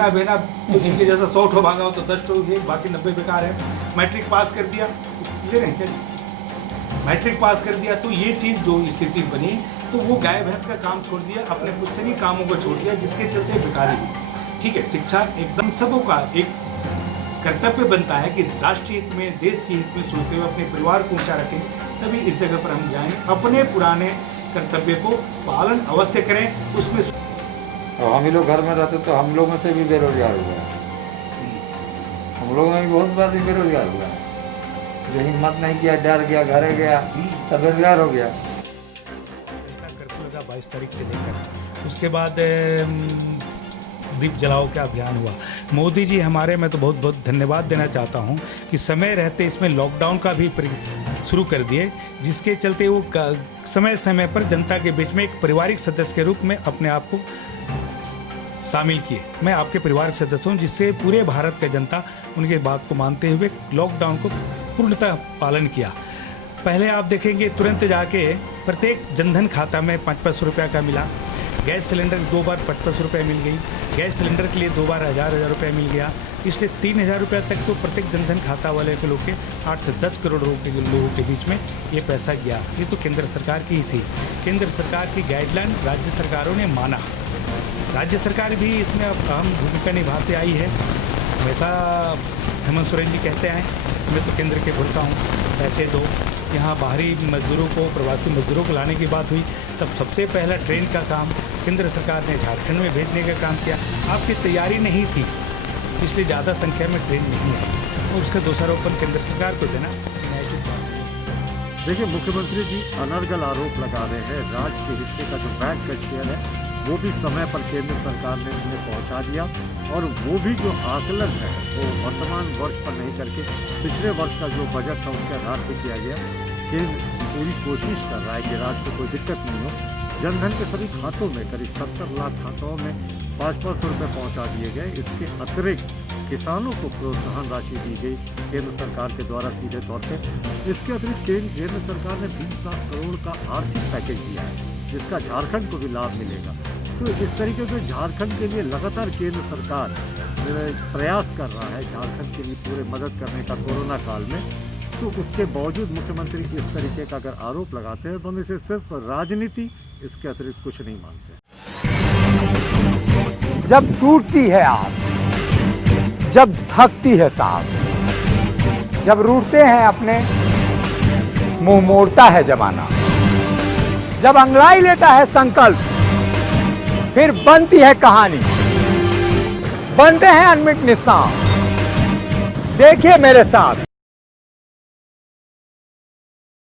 सोना बेना तो इनके जैसा 100 ठो भागा हो तो 10 ठो ये, बाकी 90 बेकार है। मैट्रिक पास कर दिया, ले रहे हैं क्या? मैट्रिक पास कर दिया तो ये चीज़ जो स्थिति बनी, तो वो गाय भैंस का काम छोड़ दिया, अपने पुश्तनी कामों को छोड़ दिया, जिसके चलते बेकारी हुई। ठीक है, शिक्षा एकदम सबों का एक कर्तव्य बनता है कि राष्ट्रीय हित में, देश के हित में सोचते हुए अपने परिवार को ऊंचा रखें, तभी इस जगह पर हम जाएं। अपने पुराने कर्तव्य को पालन अवश्य करें। उसमें और हम ही लोग घर में रहते तो हम लोगों से भी बेरोजगार हुआ, हम लोगों में भी बहुत बार बेरोजगार हुआ। जो हिम्मत नहीं किया, डर गया, घर गया, सब बेरोजगार हो गया। कर्फ्यू लगा 22 तारीख से लेकर, उसके बाद दीप जलाओ का अभियान हुआ। मोदी जी हमारे, मैं तो बहुत बहुत धन्यवाद देना चाहता हूं कि समय रहते इसमें लॉकडाउन का भी शुरू कर दिए, जिसके चलते वो समय समय पर जनता के बीच में एक पारिवारिक सदस्य के रूप में अपने आप को शामिल किए। मैं आपके परिवार के सदस्य हूँ, जिससे पूरे भारत का जनता उनके बात को मानते हुए लॉकडाउन को पूर्णतः पालन किया। पहले आप देखेंगे तुरंत जाके प्रत्येक जनधन खाता में 500 रुपये का मिला। गैस सिलेंडर 2 बार 500 रुपये मिल गई। गैस सिलेंडर के लिए 2 बार 1000 रुपये मिल गया। इसलिए 3000 रुपये तक तो प्रत्येक जनधन खाता वाले के लोग के 8 से 10 करोड़ लोगों के बीच में ये पैसा गया। ये तो केंद्र सरकार की ही थी। केंद्र सरकार की गाइडलाइन राज्य सरकारों ने माना। राज्य सरकार भी इसमें अहम भूमिका निभाते आई है। हमेशा हेमंत सोरेन जी कहते हैं, मैं तो केंद्र के बोलता हूँ पैसे दो। यहाँ बाहरी मजदूरों को, प्रवासी मजदूरों को लाने की बात हुई, तब सबसे पहला ट्रेन का काम केंद्र सरकार ने झारखंड में भेजने का काम किया। आपकी तैयारी नहीं थी, इसलिए ज़्यादा संख्या में ट्रेन नहीं आई, और उसका दोषारोपण केंद्र सरकार को देना न्यायोचित बात नहीं। देखिए, मुख्यमंत्री जी अनर्गल आरोप लगा रहे हैं। राज्य के हिस्से का जो बैंक का शेयर है वो भी समय पर केंद्र सरकार ने उन्हें पहुंचा दिया, और वो भी जो आकलन है वो वर्तमान वर्ष पर नहीं करके पिछले वर्ष का जो बजट था उसके आधार पर किया गया। केंद्र पूरी कोशिश कर रहा है कि राज्य को कोई दिक्कत नहीं हो। जनधन के सभी खातों में करीब 70 लाख खातों में 500 रुपये पहुँचा दिए गए। इसके अतिरिक्त किसानों को प्रोत्साहन राशि दी गई केंद्र सरकार के द्वारा सीधे तौर पे। इसके अतिरिक्त केंद्र सरकार ने 20 लाख करोड़ का आर्थिक पैकेज दिया है, जिसका झारखंड को भी लाभ मिलेगा। तो इस तरीके से झारखंड के लिए लगातार केंद्र सरकार प्रयास कर रहा है, झारखंड के लिए पूरे मदद करने का कोरोना काल में। तो उसके बावजूद मुख्यमंत्री इस तरीके का अगर आरोप लगाते हैं तो हम इसे सिर्फ राजनीति, इसके अतिरिक्त कुछ नहीं मानते। जब टूटती है आस, जब थकती है सांस, जब रूठते हैं अपने, मुंह मोड़ता है जमाना, जब अंगड़ाई लेता है संकल्प, फिर बनती है कहानी, बनते हैं अनमिट निशान। देखिए मेरे साथ।